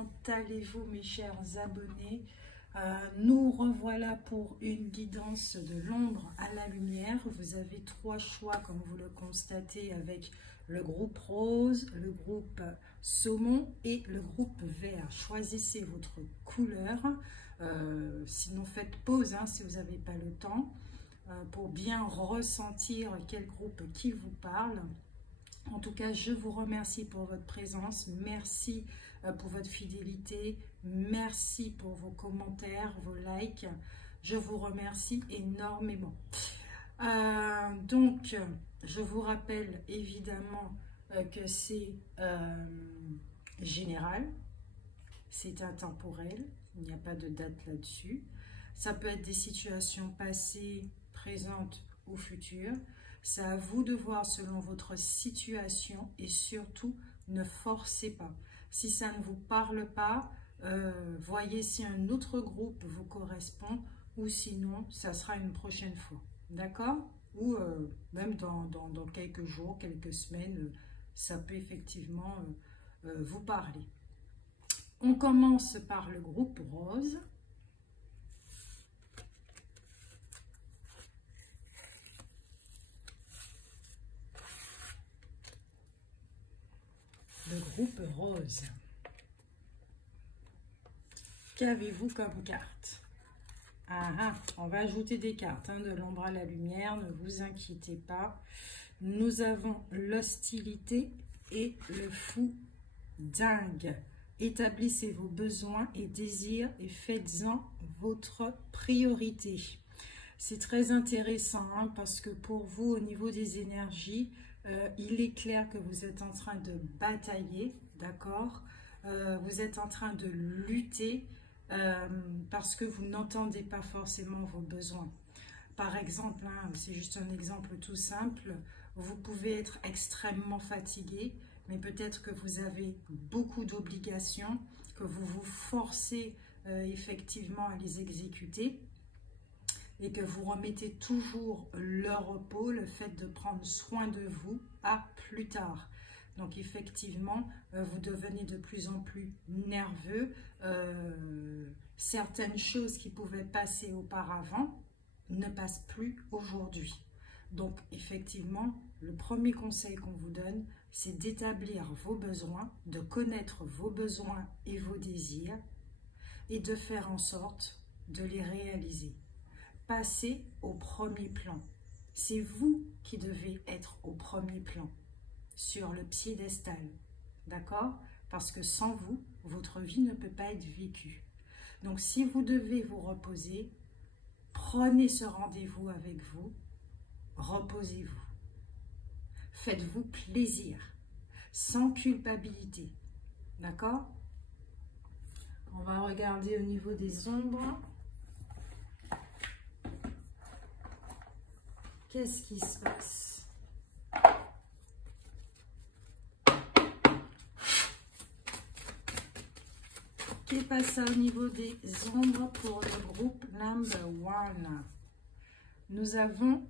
comment allez-vous mes chers abonnés? Nous revoilà pour une guidance de l'ombre à la lumière. Vous avez 3 choix comme vous le constatez avec le groupe rose, le groupe saumon et le groupe vert. Choisissez votre couleur, sinon faites pause hein, si vous n'avez pas le temps, pour bien ressentir quel groupe qui vous parle. En tout cas, je vous remercie pour votre présence, merci pour votre fidélité, merci pour vos commentaires, vos likes, je vous remercie énormément. Donc, je vous rappelle évidemment que c'est général, c'est intemporel, il n'y a pas de date là-dessus. Ça peut être des situations passées, présentes ou futures. C'est à vous de voir selon votre situation et surtout, ne forcez pas. Si ça ne vous parle pas, voyez si un autre groupe vous correspond ou sinon, ça sera une prochaine fois. D'accord? Ou même dans quelques jours, quelques semaines, ça peut effectivement vous parler. On commence par le groupe rose. Le groupe rose. Qu'avez-vous comme carte? On va ajouter des cartes hein, de l'ombre à la lumière, ne vous inquiétez pas. Nous avons l'hostilité et le fou dingue. Établissez vos besoins et désirs et faites-en votre priorité. C'est très intéressant hein, parce que pour vous, au niveau des énergies, il est clair que vous êtes en train de batailler, d'accord? Vous êtes en train de lutter parce que vous n'entendez pas forcément vos besoins. Par exemple, hein, c'est juste un exemple tout simple, vous pouvez être extrêmement fatigué, mais peut-être que vous avez beaucoup d'obligations, que vous vous forcez effectivement à les exécuter, et que vous remettez toujours le repos, le fait de prendre soin de vous à plus tard. Donc effectivement, vous devenez de plus en plus nerveux. Certaines choses qui pouvaient passer auparavant ne passent plus aujourd'hui. Donc effectivement, le premier conseil qu'on vous donne, c'est d'établir vos besoins, de connaître vos besoins et vos désirs et de faire en sorte de les réaliser. Passez au premier plan. C'est vous qui devez être au premier plan, sur le piédestal, d'accord? Parce que sans vous, votre vie ne peut pas être vécue. Donc, si vous devez vous reposer, prenez ce rendez-vous avec vous, reposez-vous. Faites-vous plaisir, sans culpabilité, d'accord? On va regarder au niveau des ombres. Qu'est-ce qui se passe? Qu'est-ce qui passe au niveau des ombres pour le groupe number 1? Nous avons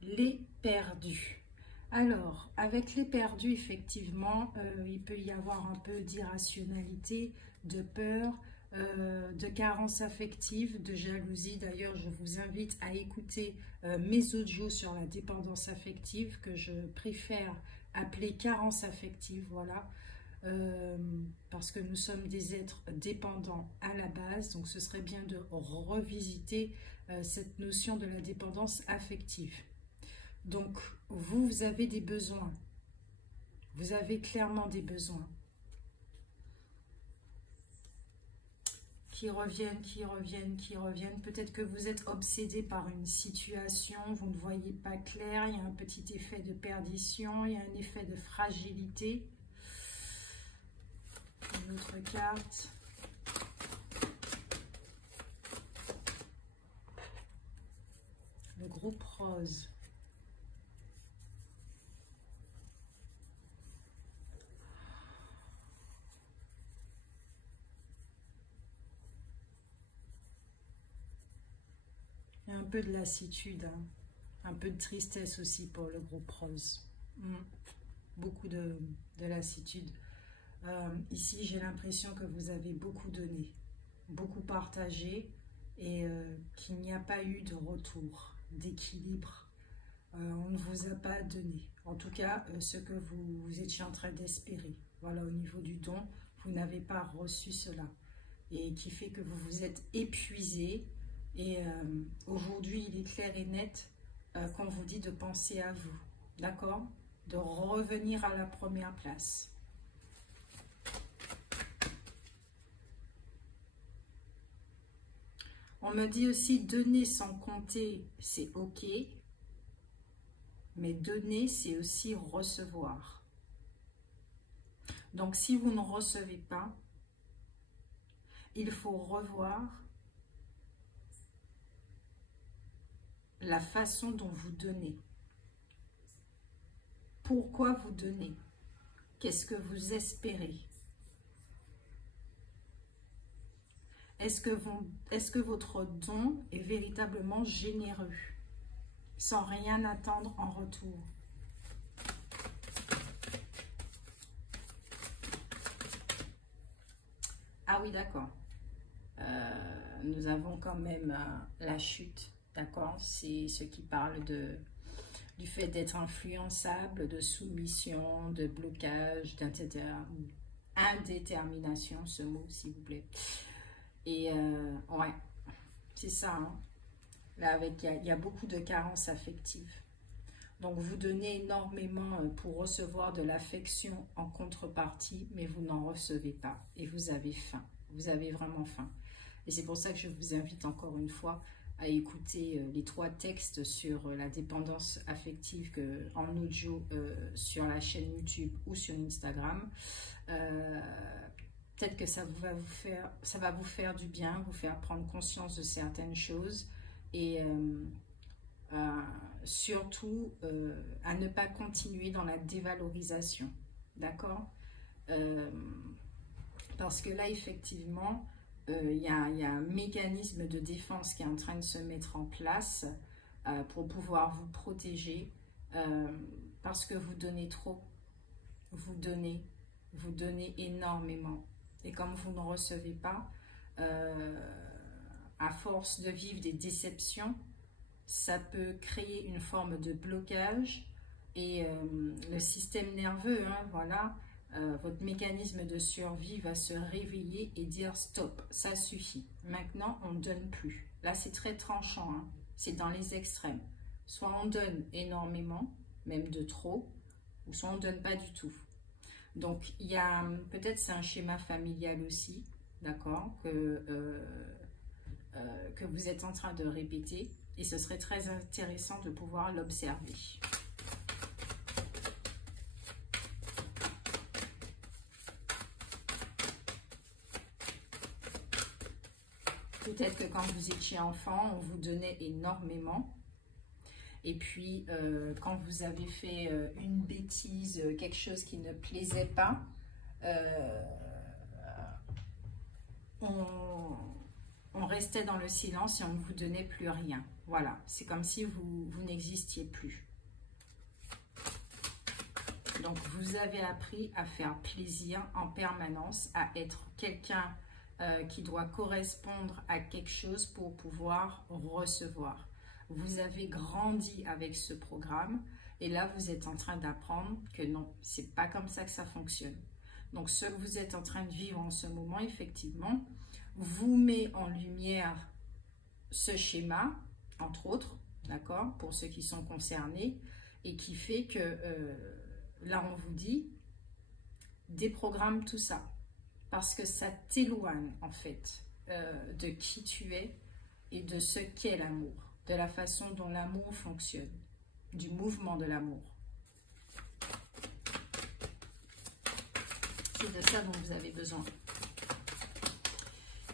les perdus. Alors, avec les perdus, effectivement, il peut y avoir un peu d'irrationalité, de peur, de carence affective, de jalousie. D'ailleurs, je vous invite à écouter mes audios sur la dépendance affective, que je préfère appeler carence affective, voilà, parce que nous sommes des êtres dépendants à la base, donc ce serait bien de revisiter cette notion de la dépendance affective. Donc, vous avez des besoins, vous avez clairement des besoins. Qui reviennent, qui reviennent, qui reviennent. Peut-être que vous êtes obsédé par une situation, vous ne voyez pas clair, il y a un petit effet de perdition, il y a un effet de fragilité. Une autre carte. Le groupe rose. Il y a un peu de lassitude, hein. Un peu de tristesse aussi pour le groupe rose. Beaucoup de lassitude. Ici, j'ai l'impression que vous avez beaucoup donné, beaucoup partagé et qu'il n'y a pas eu de retour, d'équilibre. On ne vous a pas donné. En tout cas, ce que vous étiez en train d'espérer. Voilà, au niveau du don, vous n'avez pas reçu cela. Et qui fait que vous vous êtes épuisé. Et aujourd'hui, il est clair et net qu'on vous dit de penser à vous. D'accord? De revenir à la première place. On me dit aussi donner sans compter, c'est ok. Mais donner, c'est aussi recevoir. Donc, si vous ne recevez pas, il faut revoir la façon dont vous donnez. Pourquoi vous donnez? Qu'est-ce que vous espérez? Est-ce que votre don est véritablement généreux, sans rien attendre en retour? Ah oui, d'accord. Nous avons quand même la chute, d'accord? C'est ce qui parle du fait d'être influençable, de soumission, de blocage, indétermination, ce mot, s'il vous plaît. Et ouais, c'est ça. Hein. Là, il y a beaucoup de carences affectives. Donc, vous donnez énormément pour recevoir de l'affection en contrepartie, mais vous n'en recevez pas. Et vous avez faim. Vous avez vraiment faim. Et c'est pour ça que je vous invite encore une fois à écouter les 3 textes sur la dépendance affective en audio sur la chaîne YouTube ou sur Instagram. Peut-être que ça va vous faire du bien, vous faire prendre conscience de certaines choses et surtout à ne pas continuer dans la dévalorisation, d'accord? Parce que là, effectivement, il y a un mécanisme de défense qui est en train de se mettre en place pour pouvoir vous protéger parce que vous donnez trop, vous donnez énormément. Et comme vous ne recevez pas, à force de vivre des déceptions, ça peut créer une forme de blocage et le système nerveux, hein, voilà, votre mécanisme de survie va se réveiller et dire stop, ça suffit. Maintenant, on ne donne plus. Là, c'est très tranchant, hein, c'est dans les extrêmes. Soit on donne énormément, même de trop, ou soit on ne donne pas du tout. Donc, il y a peut-être c'est un schéma familial aussi, d'accord, que vous êtes en train de répéter. Et ce serait très intéressant de pouvoir l'observer. Peut-être que quand vous étiez enfant, on vous donnait énormément. Et puis, quand vous avez fait une bêtise, quelque chose qui ne plaisait pas, on restait dans le silence et on ne vous donnait plus rien. Voilà, c'est comme si vous n'existiez plus. Donc, vous avez appris à faire plaisir en permanence, à être quelqu'un qui doit correspondre à quelque chose pour pouvoir recevoir. Vous avez grandi avec ce programme et là, vous êtes en train d'apprendre que non, c'est pas comme ça que ça fonctionne. Donc, ce que vous êtes en train de vivre en ce moment, effectivement, vous met en lumière ce schéma, entre autres, d'accord, pour ceux qui sont concernés, et qui fait que là, on vous dit, déprogramme tout ça, parce que ça t'éloigne, en fait, de qui tu es et de ce qu'est l'amour, de la façon dont l'amour fonctionne, du mouvement de l'amour. C'est de ça dont vous avez besoin.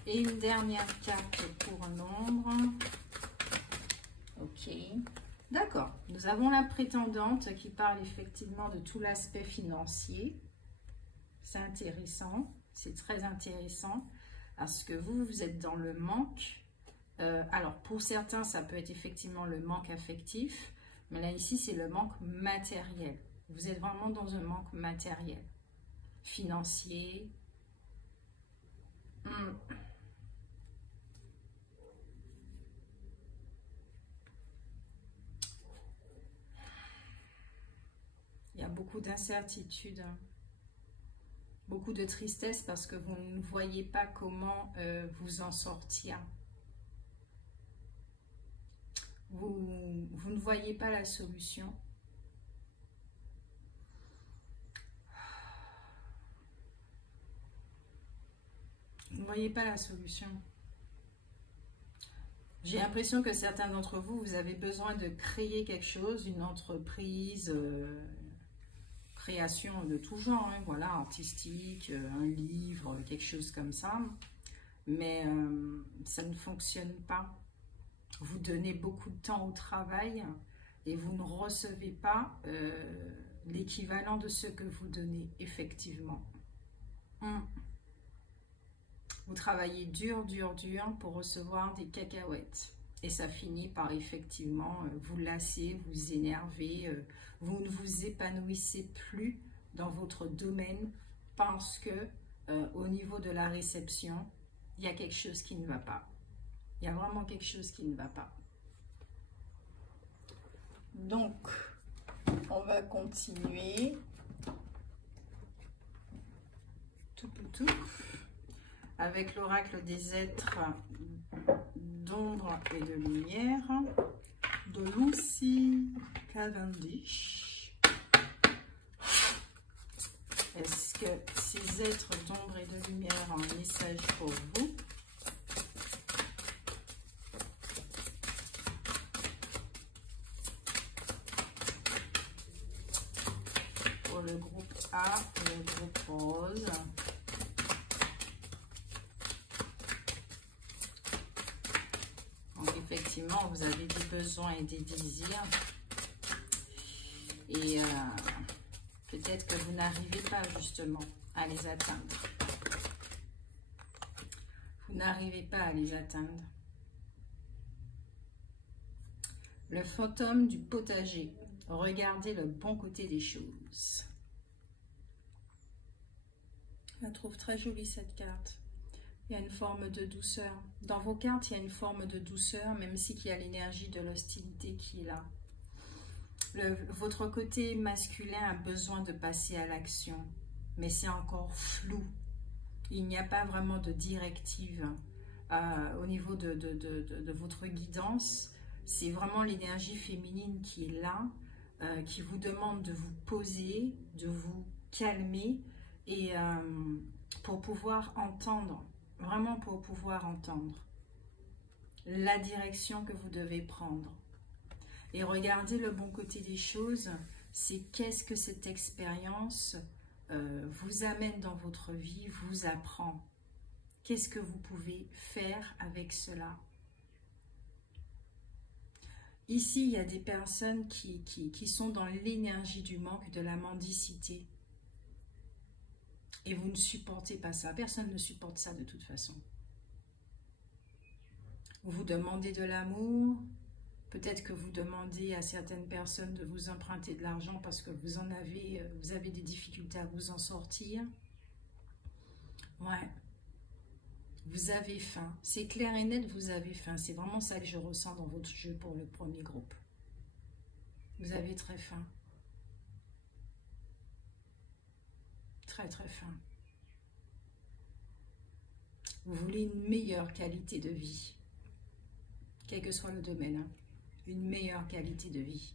Et une dernière carte pour l'ombre. Ok. D'accord. Nous avons la prétendante qui parle effectivement de tout l'aspect financier. C'est intéressant. C'est très intéressant. Parce que vous êtes dans le manque. Alors, pour certains, ça peut être effectivement le manque affectif. Mais là, ici, c'est le manque matériel. Vous êtes vraiment dans un manque matériel. financier. Il y a beaucoup d'incertitudes, beaucoup de tristesse parce que vous ne voyez pas comment vous en sortir. Vous ne voyez pas la solution. Vous ne voyez pas la solution. J'ai l'impression que certains d'entre vous, vous avez besoin de créer quelque chose, une entreprise, création de tout genre, hein, voilà, artistique, un livre, quelque chose comme ça. Mais ça ne fonctionne pas. Vous donnez beaucoup de temps au travail et vous ne recevez pas l'équivalent de ce que vous donnez, effectivement. Vous travaillez dur, dur, dur pour recevoir des cacahuètes. Et ça finit par effectivement vous lasser, vous énerver. Vous ne vous épanouissez plus dans votre domaine parce que au niveau de la réception, il y a quelque chose qui ne va pas. Il y a vraiment quelque chose qui ne va pas. Donc, on va continuer. Tout. Avec l'oracle des êtres d'ombre et de lumière de Lucy Cavendish. Est-ce que ces êtres d'ombre et de lumière ont un message pour vous? Pour le groupe A et le groupe rose. Donc effectivement, vous avez des besoins et des désirs. Et peut-être que vous n'arrivez pas justement à les atteindre. Vous n'arrivez pas à les atteindre. Le fantôme du potager. Regardez le bon côté des choses. Je la trouve très jolie cette carte. Il y a une forme de douceur. Dans vos cartes, il y a une forme de douceur, même si il y a l'énergie de l'hostilité qui est là. Votre côté masculin a besoin de passer à l'action, mais c'est encore flou. Il n'y a pas vraiment de directive au niveau de votre guidance. C'est vraiment l'énergie féminine qui est là, qui vous demande de vous poser, de vous calmer et pour pouvoir entendre, vraiment pour pouvoir entendre la direction que vous devez prendre. Et regardez le bon côté des choses, c'est qu'est-ce que cette expérience vous amène dans votre vie, vous apprend. Qu'est-ce que vous pouvez faire avec cela? Ici, il y a des personnes qui sont dans l'énergie du manque, de la mendicité. Et vous ne supportez pas ça. Personne ne supporte ça de toute façon. Vous demandez de l'amour. Peut-être que vous demandez à certaines personnes de vous emprunter de l'argent parce que vous avez des difficultés à vous en sortir. Ouais. Vous avez faim. C'est clair et net, vous avez faim. C'est vraiment ça que je ressens dans votre jeu pour le premier groupe. Vous avez très faim. Très, très faim. Vous voulez une meilleure qualité de vie. Quel que soit le domaine. Hein. Une meilleure qualité de vie.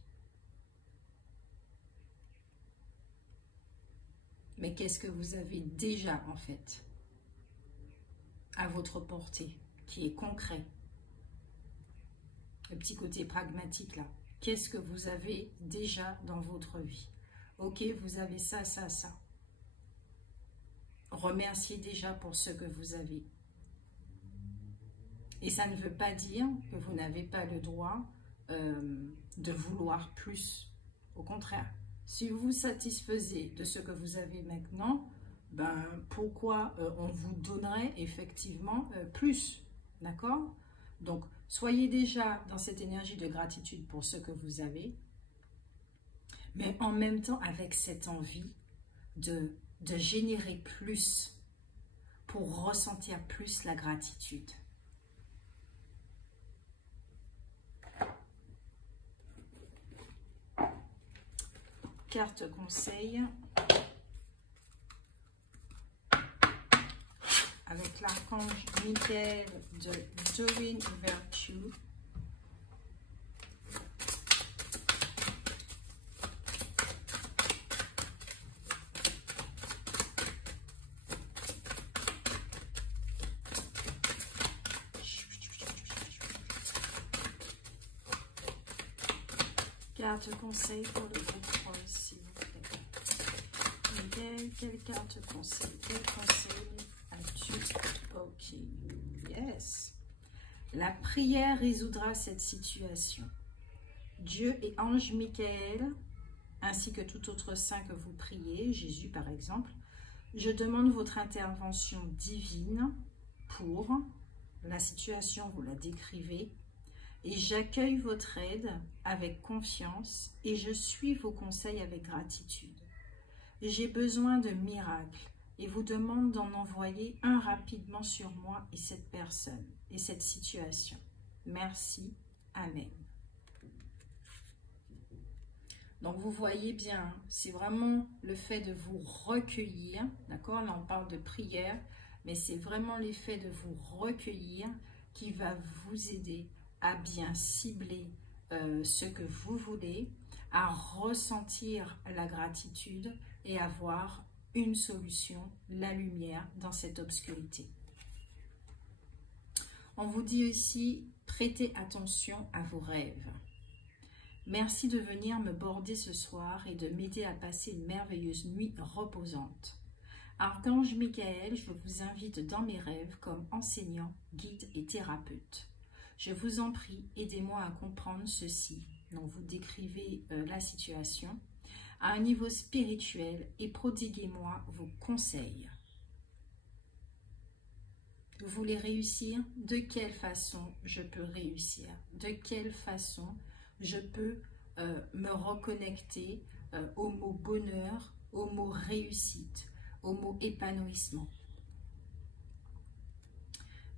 Mais qu'est-ce que vous avez déjà en fait à votre portée, qui est concret? Le petit côté pragmatique là. Qu'est-ce que vous avez déjà dans votre vie? Ok, vous avez ça, ça, ça. Remerciez déjà pour ce que vous avez. Et ça ne veut pas dire que vous n'avez pas le droit de vouloir plus. Au contraire, si vous vous satisfaisez de ce que vous avez maintenant, ben pourquoi on vous donnerait effectivement plus, d'accord? Donc, soyez déjà dans cette énergie de gratitude pour ce que vous avez, mais en même temps avec cette envie de générer plus pour ressentir plus la gratitude. Carte conseil avec l'archange Michael de Doreen Virtue. Carte conseil pour le groupe 3, s'il vous plaît. Miguel, quelle carte conseil? Quel conseil as-tu? Ok, yes. La prière résoudra cette situation. Dieu et ange Michael, ainsi que tout autre saint que vous priez, Jésus par exemple, je demande votre intervention divine pour la situation, vous la décrivez, et j'accueille votre aide avec confiance et je suis vos conseils avec gratitude. J'ai besoin de miracles et vous demande d'en envoyer un rapidement sur moi et cette personne et cette situation. Merci. Amen. Donc vous voyez bien, c'est vraiment le fait de vous recueillir, d'accord? Là on parle de prière, mais c'est vraiment l'effet de vous recueillir qui va vous aider à bien cibler ce que vous voulez, à ressentir la gratitude et à voir une solution, la lumière dans cette obscurité. On vous dit aussi, prêtez attention à vos rêves. Merci de venir me border ce soir et de m'aider à passer une merveilleuse nuit reposante. Archange Michael, je vous invite dans mes rêves comme enseignant, guide et thérapeute. Je vous en prie, aidez-moi à comprendre ceci. Donc vous décrivez la situation à un niveau spirituel et prodiguez-moi vos conseils. Vous voulez réussir? De quelle façon je peux réussir? De quelle façon je peux me reconnecter au mot bonheur, au mot réussite, au mot épanouissement?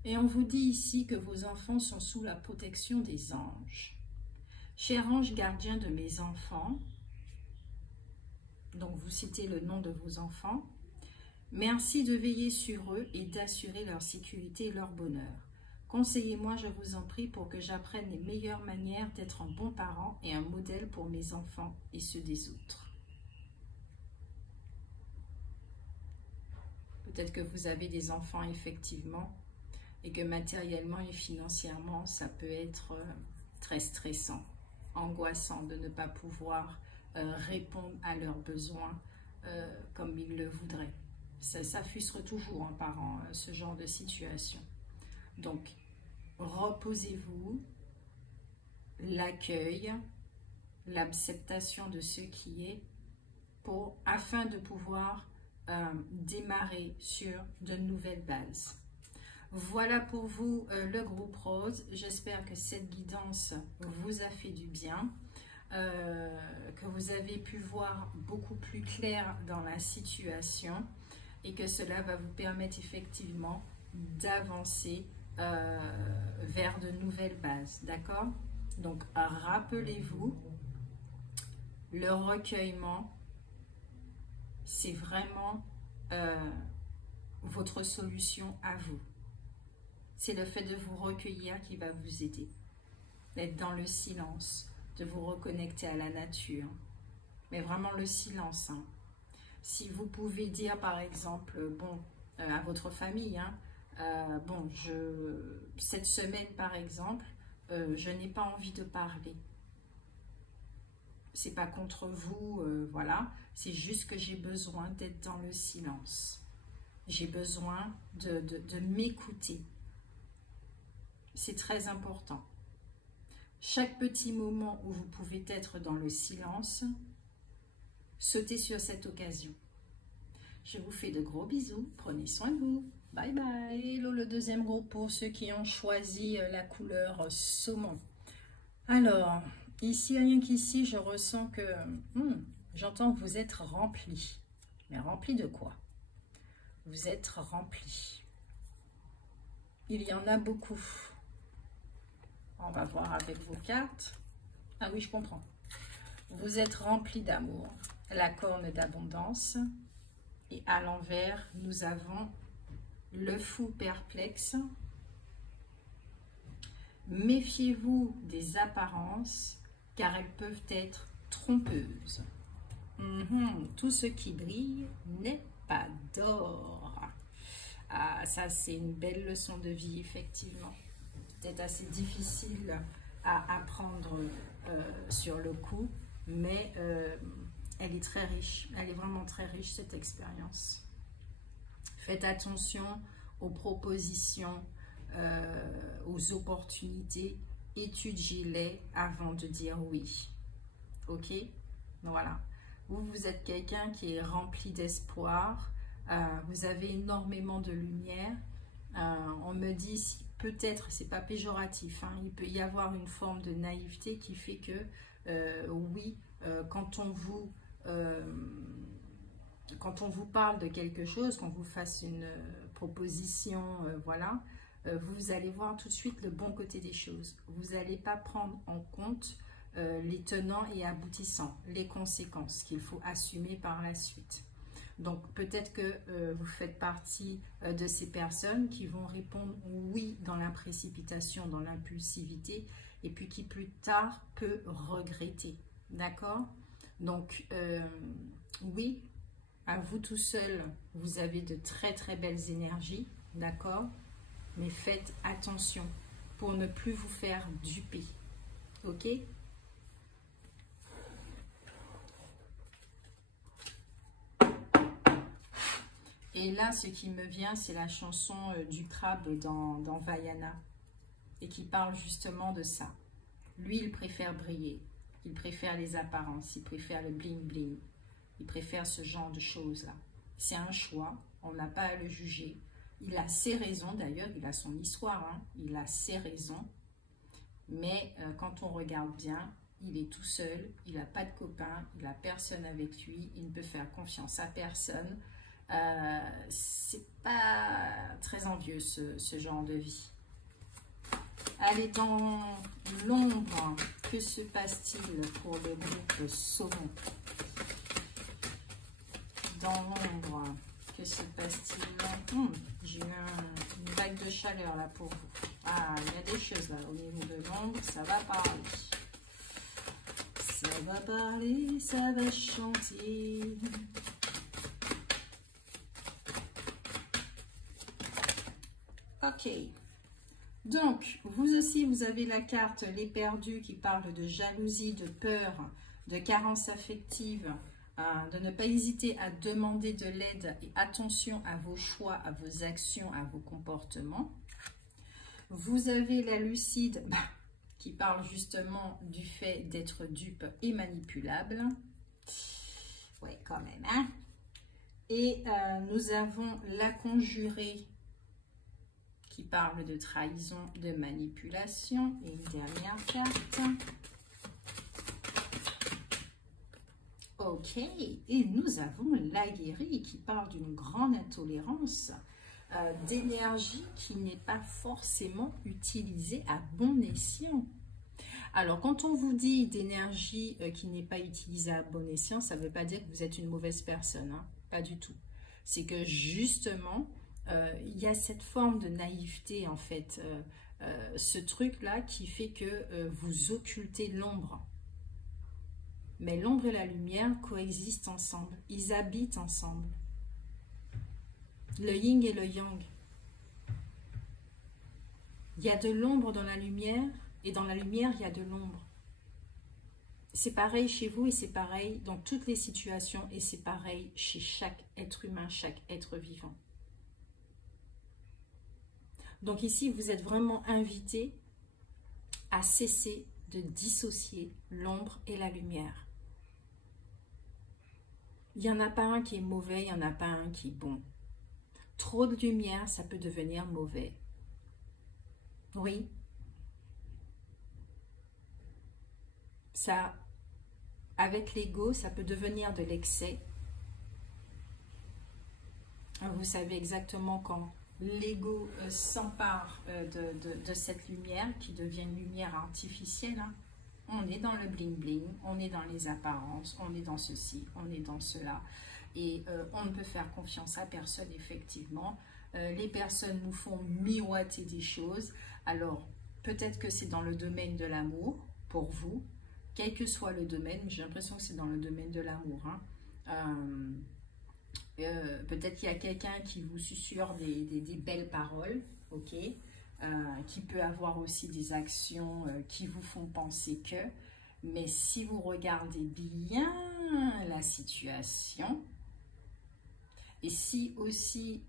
Et on vous dit ici que vos enfants sont sous la protection des anges. Cher ange gardien de mes enfants, donc vous citez le nom de vos enfants, merci de veiller sur eux et d'assurer leur sécurité et leur bonheur. Conseillez-moi, je vous en prie, pour que j'apprenne les meilleures manières d'être un bon parent et un modèle pour mes enfants et ceux des autres. Peut-être que vous avez des enfants effectivement et que matériellement et financièrement, ça peut être très stressant, angoissant de ne pas pouvoir répondre à leurs besoins comme ils le voudraient. Ça frustre toujours un parent, ce genre de situation. Donc, reposez-vous, l'accueil, l'acceptation de ce qui est, afin de pouvoir démarrer sur de nouvelles bases. Voilà pour vous le groupe rose. J'espère que cette guidance vous a fait du bien, que vous avez pu voir beaucoup plus clair dans la situation et que cela va vous permettre effectivement d'avancer vers de nouvelles bases, d'accord? Donc, rappelez-vous, le recueillement, c'est vraiment votre solution à vous. C'est le fait de vous recueillir qui va vous aider, d'être dans le silence, de vous reconnecter à la nature, mais vraiment le silence. Hein. Si vous pouvez dire par exemple, bon, à votre famille, hein, bon, cette semaine par exemple, je n'ai pas envie de parler. C'est pas contre vous, voilà, c'est juste que j'ai besoin d'être dans le silence. J'ai besoin de m'écouter. C'est très important. Chaque petit moment où vous pouvez être dans le silence, sautez sur cette occasion. Je vous fais de gros bisous. Prenez soin de vous. Bye bye. Hello, le deuxième groupe pour ceux qui ont choisi la couleur saumon. Alors, ici, rien qu'ici, je ressens que j'entends que vous êtes rempli. Mais rempli de quoi? Vous êtes rempli. Il y en a beaucoup. On va voir avec vos cartes. Ah oui, je comprends. Vous êtes rempli d'amour. La corne d'abondance. Et à l'envers, nous avons le fou perplexe. Méfiez-vous des apparences, car elles peuvent être trompeuses. Tout ce qui brille n'est pas d'or. Ah, ça, c'est une belle leçon de vie, effectivement. Peut-être assez difficile à apprendre sur le coup, mais elle est très riche. Elle est vraiment très riche, cette expérience. Faites attention aux propositions, aux opportunités. Étudiez-les avant de dire oui. Ok? Voilà. Vous êtes quelqu'un qui est rempli d'espoir. Vous avez énormément de lumière. On me dit, si, peut-être, c'est pas péjoratif, hein, il peut y avoir une forme de naïveté qui fait que, oui, quand on vous parle de quelque chose, qu'on vous fasse une proposition, voilà, vous allez voir tout de suite le bon côté des choses. Vous n'allez pas prendre en compte les tenants et aboutissants, les conséquences qu'il faut assumer par la suite. Donc peut-être que vous faites partie de ces personnes qui vont répondre oui dans la précipitation, dans l'impulsivité, et puis qui plus tard peut regretter. D'accord? Donc oui, à vous tout seul, vous avez de très très belles énergies, d'accord? Mais faites attention pour ne plus vous faire duper, ok? Et là, ce qui me vient, c'est la chanson du crabe dans Vaiana, et qui parle justement de ça. Lui, il préfère briller, il préfère les apparences, il préfère le bling-bling, il préfère ce genre de choses-là. C'est un choix, on n'a pas à le juger. Il a ses raisons, d'ailleurs, il a son histoire, hein, il a ses raisons. Mais quand on regarde bien, il est tout seul, il n'a pas de copain, il n'a personne avec lui, il ne peut faire confiance à personne. C'est pas très envieux ce genre de vie. Allez, dans l'ombre, que se passe-t-il pour le groupe Saumon? Dans l'ombre, que se passe-t-il? J'ai eu une vague de chaleur là pour vous. Ah, il y a des choses là au niveau de l'ombre, ça va parler. Ça va parler, ça va chanter. Ok. Donc, vous aussi, vous avez la carte Les Perdus qui parle de jalousie, de peur, de carence affective, de ne pas hésiter à demander de l'aide et attention à vos choix, à vos actions, à vos comportements. Vous avez la Lucide qui parle justement du fait d'être dupe et manipulable. Ouais, quand même, hein. Et nous avons la Conjurée qui parle de trahison, de manipulation. Et une dernière carte. Ok, et nous avons l'Aguerri qui parle d'une grande intolérance, d'énergie qui n'est pas forcément utilisée à bon escient. Alors, quand on vous dit d'énergie qui n'est pas utilisée à bon escient, ça ne veut pas dire que vous êtes une mauvaise personne, hein, pas du tout. C'est que justement, il y a cette forme de naïveté, en fait, ce truc-là qui fait que vous occultez l'ombre. Mais l'ombre et la lumière coexistent ensemble, ils habitent ensemble. Le yin et le yang. Il y a de l'ombre dans la lumière, et dans la lumière, il y a de l'ombre. C'est pareil chez vous, et c'est pareil dans toutes les situations, et c'est pareil chez chaque être humain, chaque être vivant. Donc ici, vous êtes vraiment invité à cesser de dissocier l'ombre et la lumière. Il n'y en a pas un qui est mauvais, il n'y en a pas un qui est bon. Trop de lumière, ça peut devenir mauvais. Oui. Ça, avec l'ego, ça peut devenir de l'excès. Vous savez exactement quand l'ego s'empare de cette lumière qui devient une lumière artificielle. Hein. On est dans le bling-bling, on est dans les apparences, on est dans ceci, on est dans cela. Et on ne peut faire confiance à personne, effectivement. Les personnes nous font miroiter des choses. Alors, peut-être que c'est dans le domaine de l'amour, pour vous, quel que soit le domaine, j'ai l'impression que c'est dans le domaine de l'amour. Hein. Peut-être qu'il y a quelqu'un qui vous susurre des belles paroles, ok, qui peut avoir aussi des actions qui vous font penser que, mais si vous regardez bien la situation, et si aussi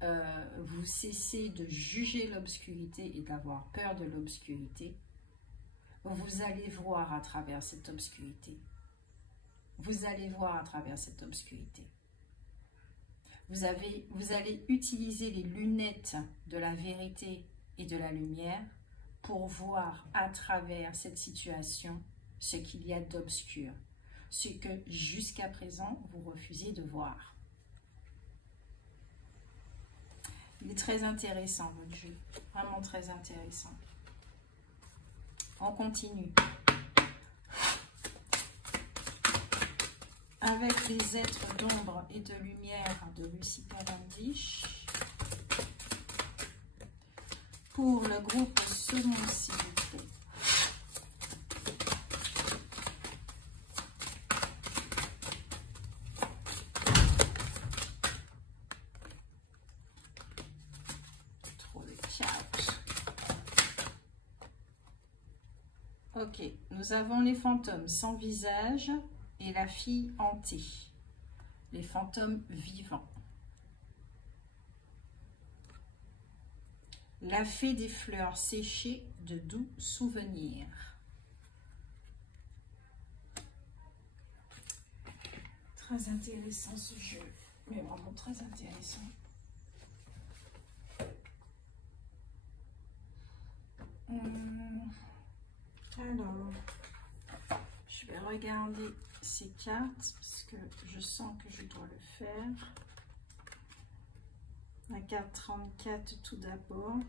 vous cessez de juger l'obscurité et d'avoir peur de l'obscurité, vous allez voir à travers cette obscurité. Vous allez voir à travers cette obscurité. Vous allez utiliser les lunettes de la vérité et de la lumière pour voir à travers cette situation ce qu'il y a d'obscur, ce que jusqu'à présent vous refusez de voir. Il est très intéressant votre jeu, vraiment très intéressant. On continue. Avec les êtres d'ombre et de lumière de Lucy Cavendish. Pour le groupe Saumon, s'il vous plaît. Trop de cartes. Ok, nous avons les fantômes sans visage et la fille hantée, les fantômes vivants. La fée des fleurs séchées de doux souvenirs. Très intéressant ce jeu, mais vraiment très intéressant. Alors, je vais regarder ces cartes parce que je sens que je dois le faire. La carte 34 tout d'abord.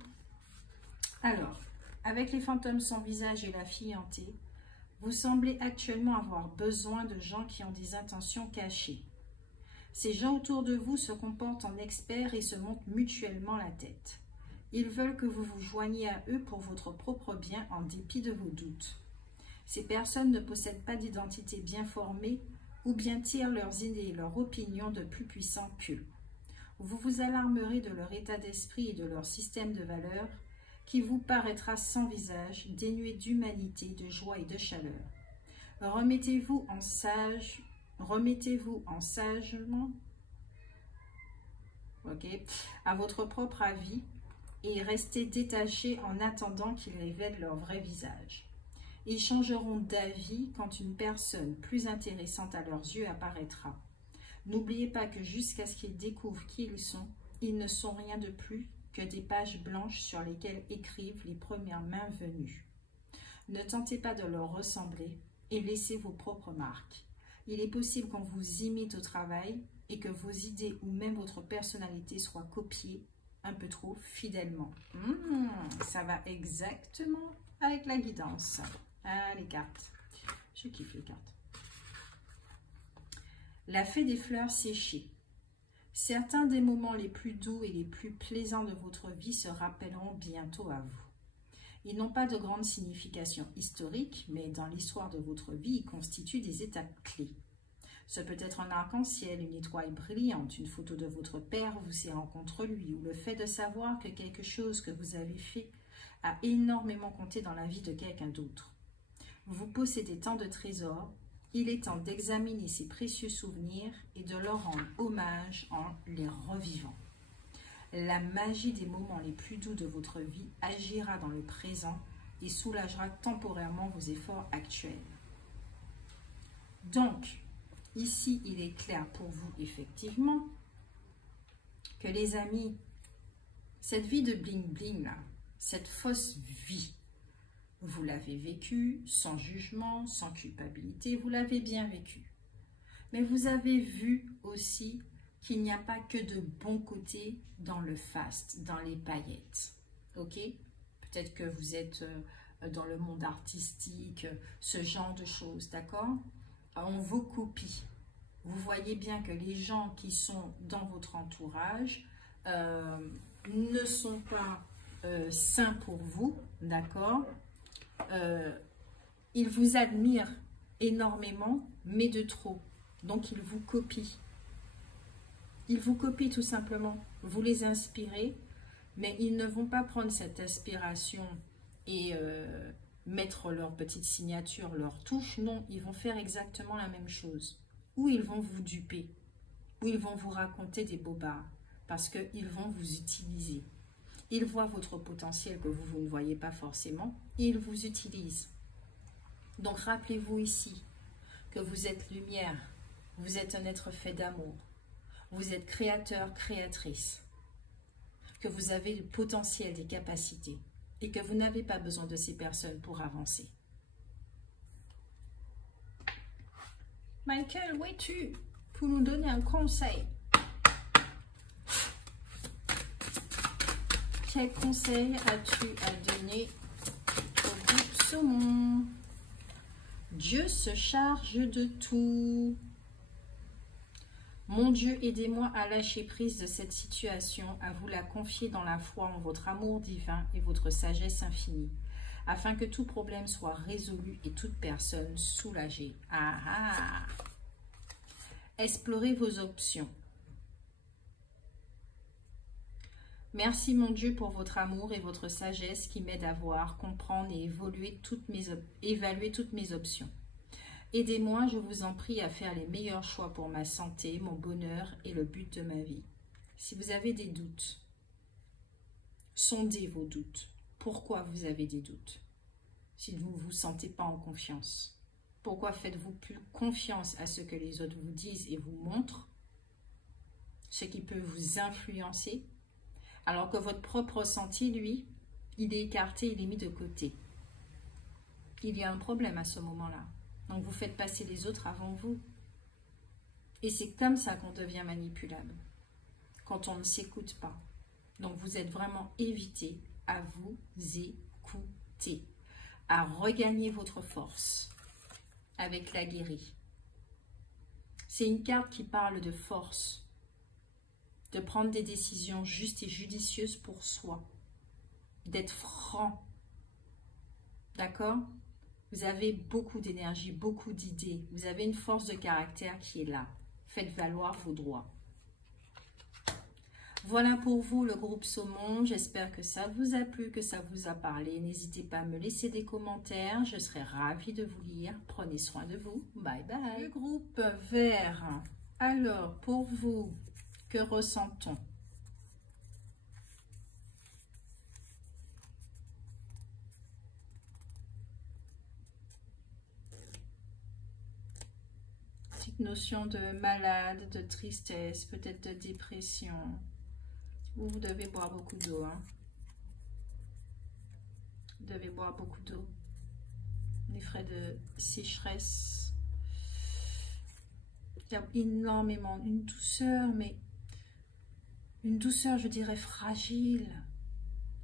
Alors, avec les fantômes sans visage et la fille hantée, vous semblez actuellement avoir besoin de gens qui ont des intentions cachées. Ces gens autour de vous se comportent en experts et se montent mutuellement la tête. Ils veulent que vous vous joigniez à eux pour votre propre bien en dépit de vos doutes. Ces personnes ne possèdent pas d'identité bien formée ou bien tirent leurs idées et leurs opinions de plus puissants qu'eux. Vous vous alarmerez de leur état d'esprit et de leur système de valeurs qui vous paraîtra sans visage, dénué d'humanité, de joie et de chaleur. Remettez-vous en sagement à votre propre avis et restez détachés en attendant qu'ils révèlent leur vrai visage. Ils changeront d'avis quand une personne plus intéressante à leurs yeux apparaîtra. N'oubliez pas que jusqu'à ce qu'ils découvrent qui ils ne sont rien de plus que des pages blanches sur lesquelles écrivent les premières mains venues. Ne tentez pas de leur ressembler et laissez vos propres marques. Il est possible qu'on vous imite au travail et que vos idées ou même votre personnalité soient copiées un peu trop fidèlement. Ça va exactement avec la guidance. Ah, les cartes. Je kiffe les cartes. La fée des fleurs séchées. Certains des moments les plus doux et les plus plaisants de votre vie se rappelleront bientôt à vous. Ils n'ont pas de grande signification historique, mais dans l'histoire de votre vie, ils constituent des étapes clés. Ce peut être un arc-en-ciel, une étoile brillante, une photo de votre père vous serrant contre lui, ou le fait de savoir que quelque chose que vous avez fait a énormément compté dans la vie de quelqu'un d'autre. Vous possédez tant de trésors, il est temps d'examiner ces précieux souvenirs et de leur rendre hommage en les revivant. La magie des moments les plus doux de votre vie agira dans le présent et soulagera temporairement vos efforts actuels. Donc, ici, il est clair pour vous, effectivement, que les amis, cette vie de bling-bling, là, cette fausse vie, vous l'avez vécue sans jugement, sans culpabilité, vous l'avez bien vécue. Mais vous avez vu aussi qu'il n'y a pas que de bons côtés dans le faste, dans les paillettes. Ok? Peut-être que vous êtes dans le monde artistique, ce genre de choses, d'accord? On vous copie. Vous voyez bien que les gens qui sont dans votre entourage ne sont pas sains pour vous, d'accord? Ils vous admirent énormément, mais de trop. Donc, ils vous copient. Ils vous copient tout simplement. Vous les inspirez, mais ils ne vont pas prendre cette inspiration et mettre leur petite signature, leur touche. Non, ils vont faire exactement la même chose. Ou ils vont vous duper, ou ils vont vous raconter des bobards, parce qu'ils vont vous utiliser. Ils voient votre potentiel que vous ne voyez pas forcément, et ils vous utilisent. Donc rappelez-vous ici que vous êtes lumière, vous êtes un être fait d'amour, vous êtes créateur, créatrice, que vous avez le potentiel, des capacités, et que vous n'avez pas besoin de ces personnes pour avancer. Michael, où es-tu pour nous donner un conseil? Quel conseil as-tu à donner au groupe saumon? Dieu se charge de tout. Mon Dieu, aidez-moi à lâcher prise de cette situation, à vous la confier dans la foi en votre amour divin et votre sagesse infinie, afin que tout problème soit résolu et toute personne soulagée. Ah ah! Explorez vos options. Merci mon Dieu pour votre amour et votre sagesse qui m'aident à voir, comprendre et évaluer toutes mes options. Aidez-moi, je vous en prie, à faire les meilleurs choix pour ma santé, mon bonheur et le but de ma vie. Si vous avez des doutes, sondez vos doutes. Pourquoi vous avez des doutes? Si vous ne vous sentez pas en confiance. Pourquoi faites-vous plus confiance à ce que les autres vous disent et vous montrent? Ce qui peut vous influencer. Alors que votre propre ressenti, lui, il est écarté, il est mis de côté. Il y a un problème à ce moment-là. Donc, vous faites passer les autres avant vous. Et c'est comme ça qu'on devient manipulable. Quand on ne s'écoute pas. Donc, vous êtes vraiment invité à vous écouter. À regagner votre force avec la guérie. C'est une carte qui parle de force. De prendre des décisions justes et judicieuses pour soi. D'être franc. D'accord ? Vous avez beaucoup d'énergie, beaucoup d'idées. Vous avez une force de caractère qui est là. Faites valoir vos droits. Voilà pour vous le groupe Saumon. J'espère que ça vous a plu, que ça vous a parlé. N'hésitez pas à me laisser des commentaires. Je serai ravie de vous lire. Prenez soin de vous. Bye bye. Le groupe Vert. Alors, pour vous, que ressent-on? Petite notion de malade, de tristesse, peut-être de dépression. Vous devez boire beaucoup d'eau. Hein. Vous devez boire beaucoup d'eau. Les frais de sécheresse. Il y a énormément, une douceur, mais une douceur, je dirais, fragile.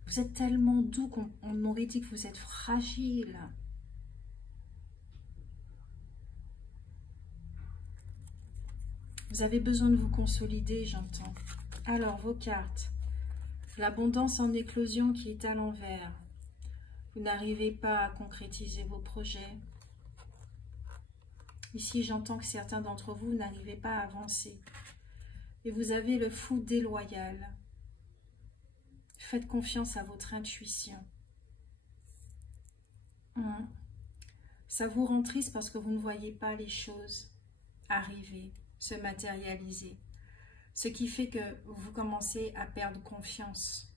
Vous êtes tellement doux qu'on aurait dit que vous êtes fragile. Vous avez besoin de vous consolider, j'entends. Alors, vos cartes. L'abondance en éclosion qui est à l'envers. Vous n'arrivez pas à concrétiser vos projets. Ici, j'entends que certains d'entre vous n'arrivez pas à avancer. Et vous avez le fou déloyal. Faites confiance à votre intuition. Ça vous rend triste parce que vous ne voyez pas les choses arriver, se matérialiser. Ce qui fait que vous commencez à perdre confiance.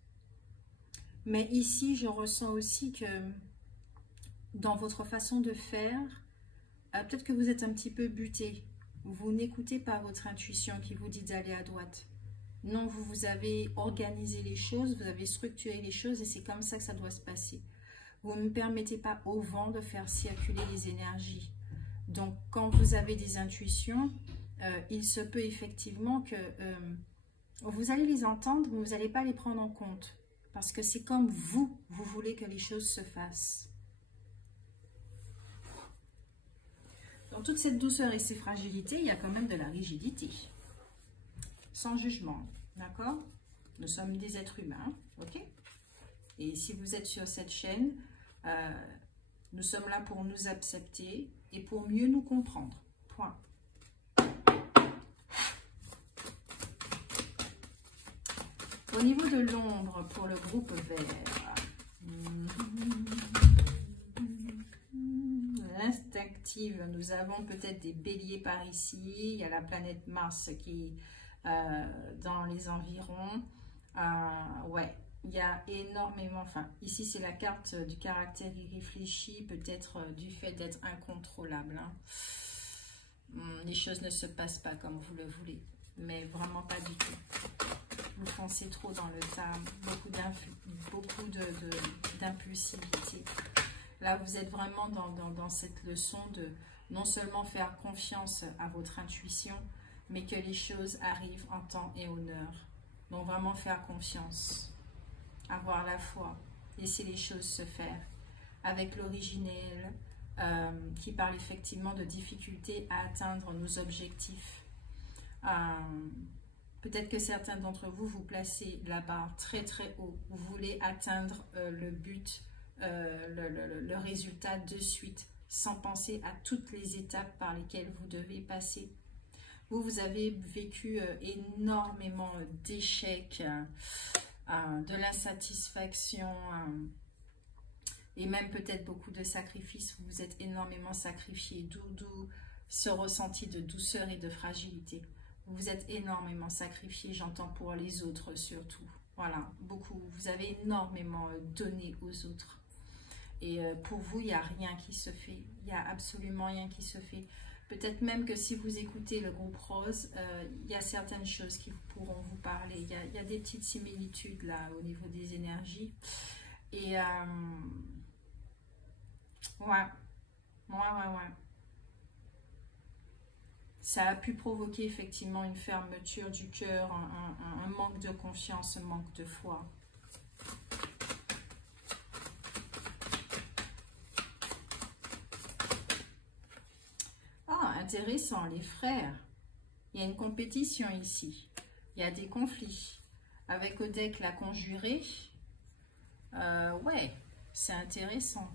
Mais ici, je ressens aussi que dans votre façon de faire, peut-être que vous êtes un petit peu buté. Vous n'écoutez pas votre intuition qui vous dit d'aller à droite. Non, vous avez organisé les choses, vous avez structuré les choses et c'est comme ça que ça doit se passer. Vous ne permettez pas au vent de faire circuler les énergies. Donc, quand vous avez des intuitions, il se peut effectivement que vous allez les entendre, mais vous n'allez pas les prendre en compte. Parce que c'est comme vous voulez que les choses se fassent. Dans toute cette douceur et ces fragilités, il y a quand même de la rigidité. Sans jugement, d'accord? Nous sommes des êtres humains, ok? Et si vous êtes sur cette chaîne, nous sommes là pour nous accepter et pour mieux nous comprendre. Point. Au niveau de l'ombre pour le groupe vert, l'instinctive, nous avons peut-être des béliers par ici. Il y a la planète Mars qui dans les environs. Ouais, il y a énormément, enfin ici c'est la carte du caractère irréfléchi, peut-être du fait d'être incontrôlable, hein. Les choses ne se passent pas comme vous le voulez, mais vraiment pas du tout. Vous foncez trop dans le tas, beaucoup d'impulsivité. Là vous êtes vraiment dans cette leçon de non seulement faire confiance à votre intuition, mais que les choses arrivent en temps et en heure. Donc vraiment faire confiance, avoir la foi, laisser les choses se faire. Avec l'originel qui parle effectivement de difficultés à atteindre nos objectifs. Peut-être que certains d'entre vous, vous placez la barre très très haut. Vous voulez atteindre le but, le résultat de suite, sans penser à toutes les étapes par lesquelles vous devez passer. Vous avez vécu énormément d'échecs, de l'insatisfaction et même peut-être beaucoup de sacrifices. Vous vous êtes énormément sacrifié, d'où ce ressenti de douceur et de fragilité. Vous vous êtes énormément sacrifié, j'entends pour les autres surtout. Voilà, beaucoup. Vous avez énormément donné aux autres. Et pour vous, il n'y a rien qui se fait. Il n'y a absolument rien qui se fait. Peut-être même que si vous écoutez le groupe rose, il y a certaines choses qui pourront vous parler. Il y a des petites similitudes là au niveau des énergies. Et ouais. Ça a pu provoquer effectivement une fermeture du cœur, un manque de confiance, un manque de foi. Intéressant, les frères. Il y a une compétition ici. Il y a des conflits. Avec au deck la conjurée. Ouais, c'est intéressant.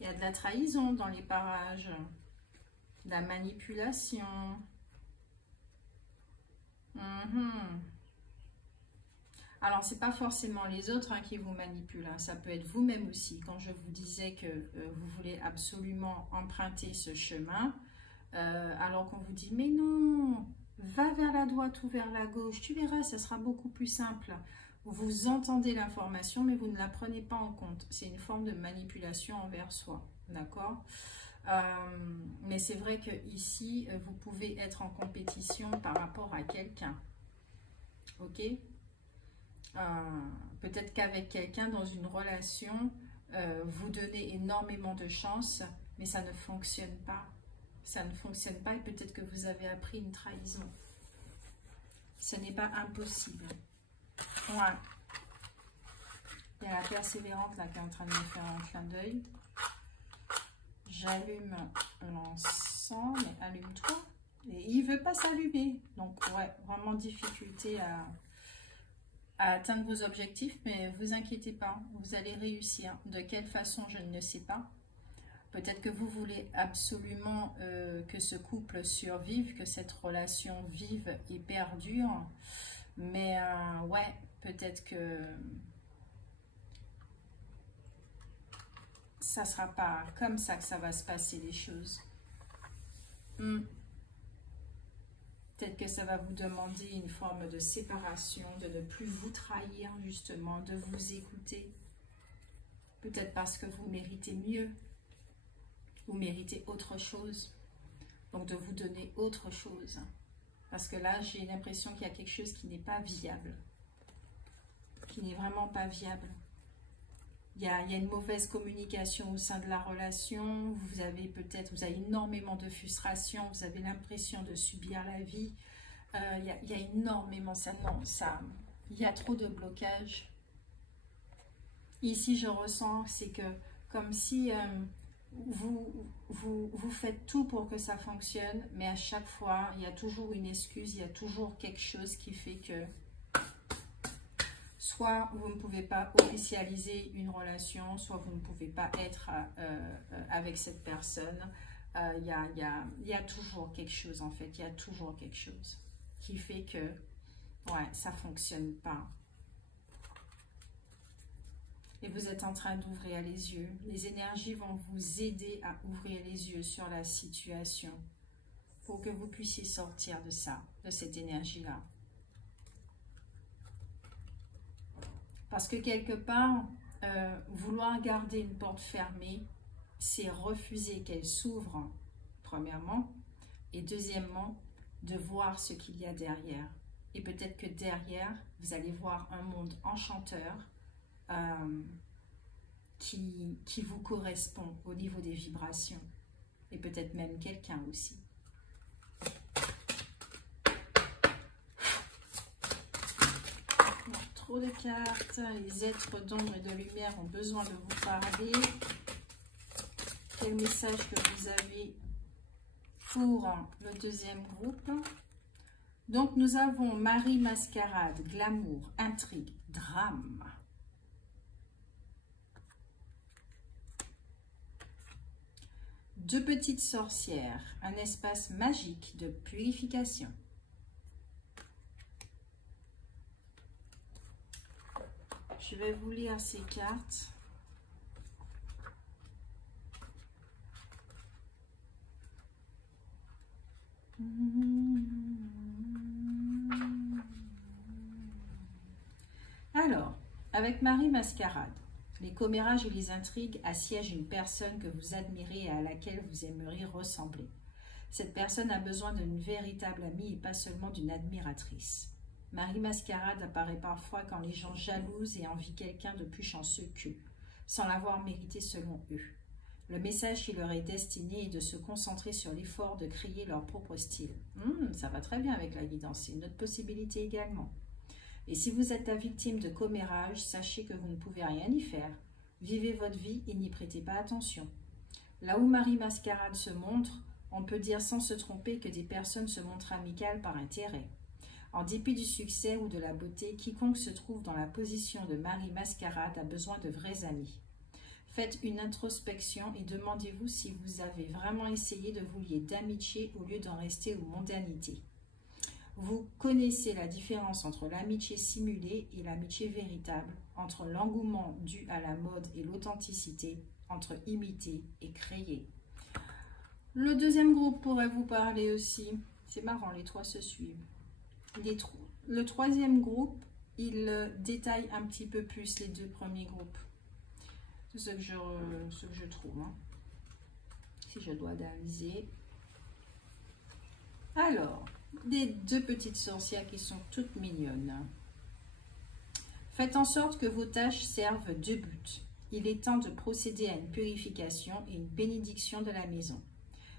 Il y a de la trahison dans les parages. De la manipulation. Alors, c'est pas forcément les autres qui vous manipulent. Ça peut être vous-même aussi. Quand je vous disais que vous voulez absolument emprunter ce chemin, alors qu'on vous dit, mais non, va vers la droite ou vers la gauche. Tu verras, ça sera beaucoup plus simple. Vous entendez l'information, mais vous ne la prenez pas en compte. C'est une forme de manipulation envers soi. D'accord ? Mais c'est vrai que ici, vous pouvez être en compétition par rapport à quelqu'un. Ok ? Peut-être qu'avec quelqu'un dans une relation, vous donnez énormément de chance, mais ça ne fonctionne pas. Ça ne fonctionne pas et peut-être que vous avez appris une trahison. Ce n'est pas impossible. Ouais. Il y a la persévérante là qui est en train de me faire un clin d'œil. J'allume l'encens, mais allume-toi. Et il ne veut pas s'allumer. Donc, ouais, vraiment difficulté à atteindre vos objectifs, mais vous inquiétez pas, vous allez réussir. De quelle façon, je ne sais pas. Peut-être que vous voulez absolument que ce couple survive, que cette relation vive et perdure. Mais ouais, peut-être que ça ne sera pas comme ça que ça va se passer les choses. Peut-être que ça va vous demander une forme de séparation, de ne plus vous trahir justement, de vous écouter. Peut-être parce que vous méritez mieux. Vous méritez autre chose. Donc de vous donner autre chose. Parce que là, j'ai l'impression qu'il y a quelque chose qui n'est pas viable. Qui n'est vraiment pas viable. il y a une mauvaise communication au sein de la relation, vous avez énormément de frustration, vous avez l'impression de subir la vie, il y a énormément, il y a trop de blocages. Ici, je ressens, c'est que comme si vous faites tout pour que ça fonctionne, mais à chaque fois, il y a toujours une excuse, il y a toujours quelque chose qui fait que soit vous ne pouvez pas officialiser une relation, soit vous ne pouvez pas être avec cette personne. Il y a toujours quelque chose, en fait. Il y a toujours quelque chose qui fait que ouais, ça ne fonctionne pas. Et vous êtes en train d'ouvrir les yeux. Les énergies vont vous aider à ouvrir les yeux sur la situation pour que vous puissiez sortir de ça, de cette énergie-là. Parce que quelque part, vouloir garder une porte fermée, c'est refuser qu'elle s'ouvre, premièrement, et deuxièmement, de voir ce qu'il y a derrière. Et peut-être que derrière, vous allez voir un monde enchanteur qui vous correspond au niveau des vibrations. Et peut-être même quelqu'un aussi. Trop de cartes, les êtres d'ombre et de lumière ont besoin de vous parler. Quel message que vous avez pour le deuxième groupe? Donc nous avons Marie Mascarade, glamour, intrigue, drame. Deux petites sorcières, un espace magique de purification. Je vais vous lire ces cartes. Alors, avec Marie Mascarade, les commérages et les intrigues assiègent une personne que vous admirez et à laquelle vous aimeriez ressembler. Cette personne a besoin d'une véritable amie et pas seulement d'une admiratrice. Marie Mascarade apparaît parfois quand les gens jalousent et envient quelqu'un de plus chanceux qu'eux, sans l'avoir mérité selon eux. Le message qui leur est destiné est de se concentrer sur l'effort de créer leur propre style. Ça va très bien avec la guidance, c'est une autre possibilité également. Et si vous êtes la victime de commérage, sachez que vous ne pouvez rien y faire. Vivez votre vie et n'y prêtez pas attention. Là où Marie Mascarade se montre, on peut dire sans se tromper que des personnes se montrent amicales par intérêt. En dépit du succès ou de la beauté, quiconque se trouve dans la position de Marie Mascarade a besoin de vrais amis. Faites une introspection et demandez-vous si vous avez vraiment essayé de vous lier d'amitié au lieu d'en rester aux mondanités. Vous connaissez la différence entre l'amitié simulée et l'amitié véritable, entre l'engouement dû à la mode et l'authenticité, entre imiter et créer. Le deuxième groupe pourrait vous parler aussi. C'est marrant, les trois se suivent. Le troisième groupe, il détaille un petit peu plus les deux premiers groupes. C'est ce que je trouve. Hein. Si je dois analyser. Alors, des deux petites sorcières qui sont toutes mignonnes. Faites en sorte que vos tâches servent deux buts. Il est temps de procéder à une purification et une bénédiction de la maison.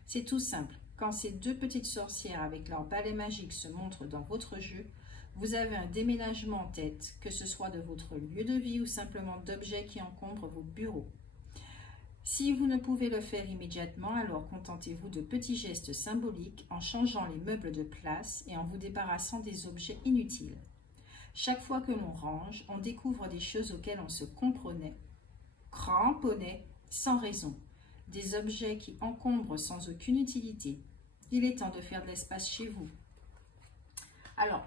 C'est tout simple. Quand ces deux petites sorcières avec leur balai magique se montrent dans votre jeu, vous avez un déménagement en tête, que ce soit de votre lieu de vie ou simplement d'objets qui encombrent vos bureaux. Si vous ne pouvez le faire immédiatement, alors contentez-vous de petits gestes symboliques en changeant les meubles de place et en vous débarrassant des objets inutiles. Chaque fois que l'on range, on découvre des choses auxquelles on se cramponnait sans raison. Des objets qui encombrent sans aucune utilité. Il est temps de faire de l'espace chez vous. Alors,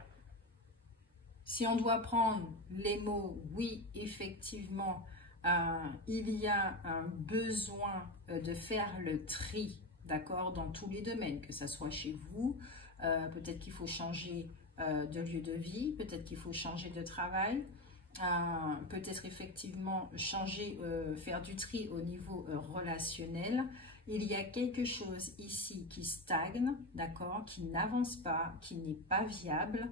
si on doit prendre les mots, oui, effectivement, il y a un besoin de faire le tri, d'accord, dans tous les domaines, que ce soit chez vous, peut-être qu'il faut changer de lieu de vie, peut-être qu'il faut changer de travail, peut-être effectivement changer, faire du tri au niveau relationnel. Il y a quelque chose ici qui stagne, d'accord, qui n'avance pas, qui n'est pas viable.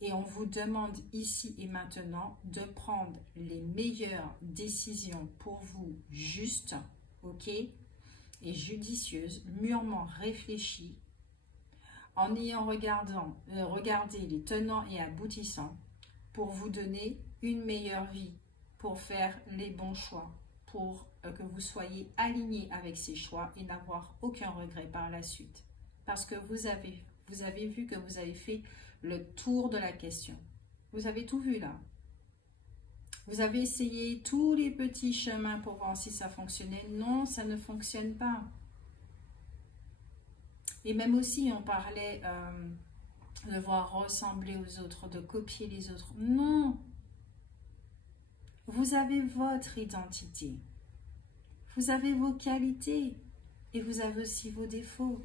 Et on vous demande ici et maintenant de prendre les meilleures décisions pour vous, justes, ok, et judicieuses, mûrement réfléchies, en ayant regardé les tenants et aboutissants pour vous donner une meilleure vie, pour faire les bons choix, pour que vous soyez aligné avec ces choix et n'avoir aucun regret par la suite. Parce que vous avez vu que vous avez fait le tour de la question. Vous avez tout vu là. Vous avez essayé tous les petits chemins pour voir si ça fonctionnait. Non, ça ne fonctionne pas. Et même aussi, on parlait de voir ressembler aux autres, de copier les autres. Non. Vous avez votre identité. Vous avez vos qualités. Et vous avez aussi vos défauts.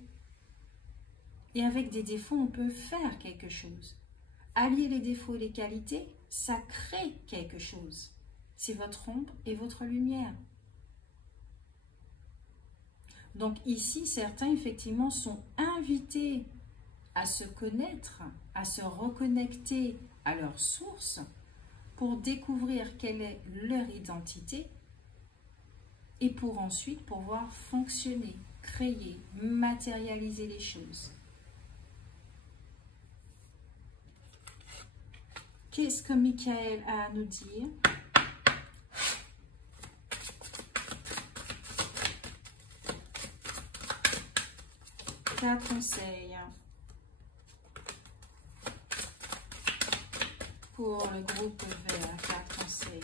Et avec des défauts, on peut faire quelque chose. Allier les défauts et les qualités, ça crée quelque chose. C'est votre ombre et votre lumière. Donc ici, certains, effectivement, sont invités à se connaître, à se reconnecter à leur source pour découvrir quelle est leur identité et pour ensuite pouvoir fonctionner, créer, matérialiser les choses. Qu'est-ce que Michael a à nous dire? Quatre conseils pour le groupe vert. 4 conseils.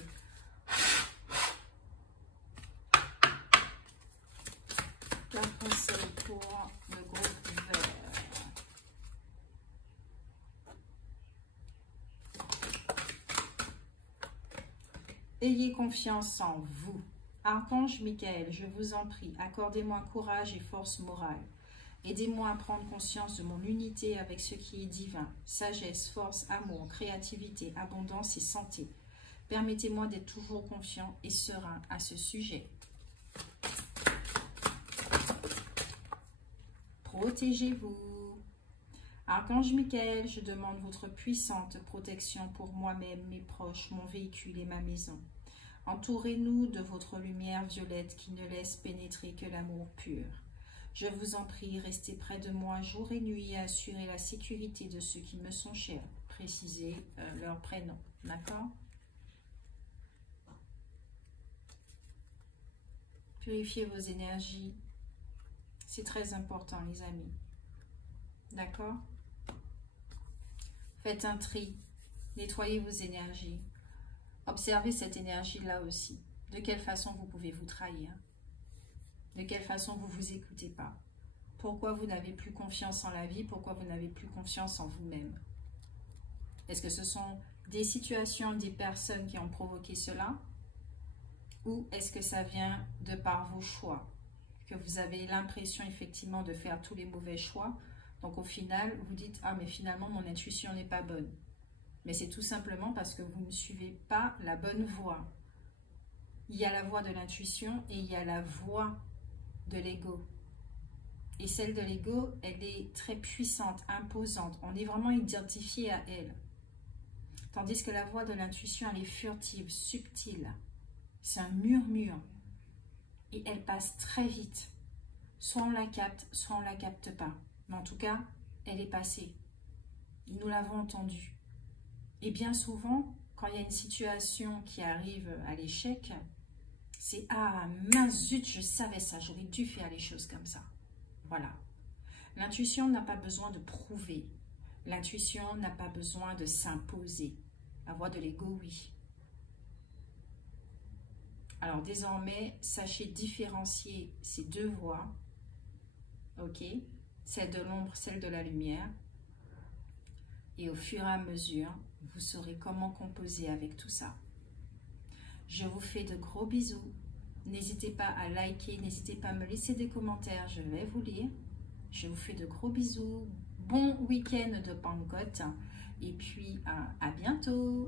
Pour le groupe vert. Ayez confiance en vous. Archange Michael, je vous en prie, accordez-moi courage et force morale. Aidez-moi à prendre conscience de mon unité avec ce qui est divin. Sagesse, force, amour, créativité, abondance et santé. Permettez-moi d'être toujours confiant et serein à ce sujet. Protégez-vous. Archange Michael, je demande votre puissante protection pour moi-même, mes proches, mon véhicule et ma maison. Entourez-nous de votre lumière violette qui ne laisse pénétrer que l'amour pur. Je vous en prie, restez près de moi jour et nuit et assurez la sécurité de ceux qui me sont chers. Précisez leur prénom, d'accord? Purifiez vos énergies. C'est très important, les amis. D'accord? Faites un tri. Nettoyez vos énergies. Observez cette énergie-là aussi. De quelle façon vous pouvez vous trahir? De quelle façon vous ne vous écoutez pas? Pourquoi vous n'avez plus confiance en la vie? Pourquoi vous n'avez plus confiance en vous-même? Est-ce que ce sont des situations, des personnes qui ont provoqué cela? Ou est-ce que ça vient de par vos choix? Que vous avez l'impression effectivement de faire tous les mauvais choix. Donc au final, vous dites, ah mais finalement mon intuition n'est pas bonne. Mais c'est tout simplement parce que vous ne suivez pas la bonne voie. Il y a la voie de l'intuition et il y a la voie de l'ego. Et celle de l'ego, elle est très puissante, imposante. On est vraiment identifié à elle. Tandis que la voie de l'intuition, elle est furtive, subtile. C'est un murmure. Et elle passe très vite. Soit on la capte, soit on ne la capte pas. Mais en tout cas, elle est passée. Nous l'avons entendue. Et bien souvent, quand il y a une situation qui arrive à l'échec, c'est « Ah, mince, zut, je savais ça, j'aurais dû faire les choses comme ça. » Voilà. L'intuition n'a pas besoin de prouver. L'intuition n'a pas besoin de s'imposer. La voie de l'ego, oui. Alors désormais, sachez différencier ces deux voies, ok, celle de l'ombre, celle de la lumière, et au fur et à mesure, vous saurez comment composer avec tout ça. Je vous fais de gros bisous, n'hésitez pas à liker, n'hésitez pas à me laisser des commentaires, je vais vous lire. Je vous fais de gros bisous, bon week-end de Pentecôte, et puis à bientôt.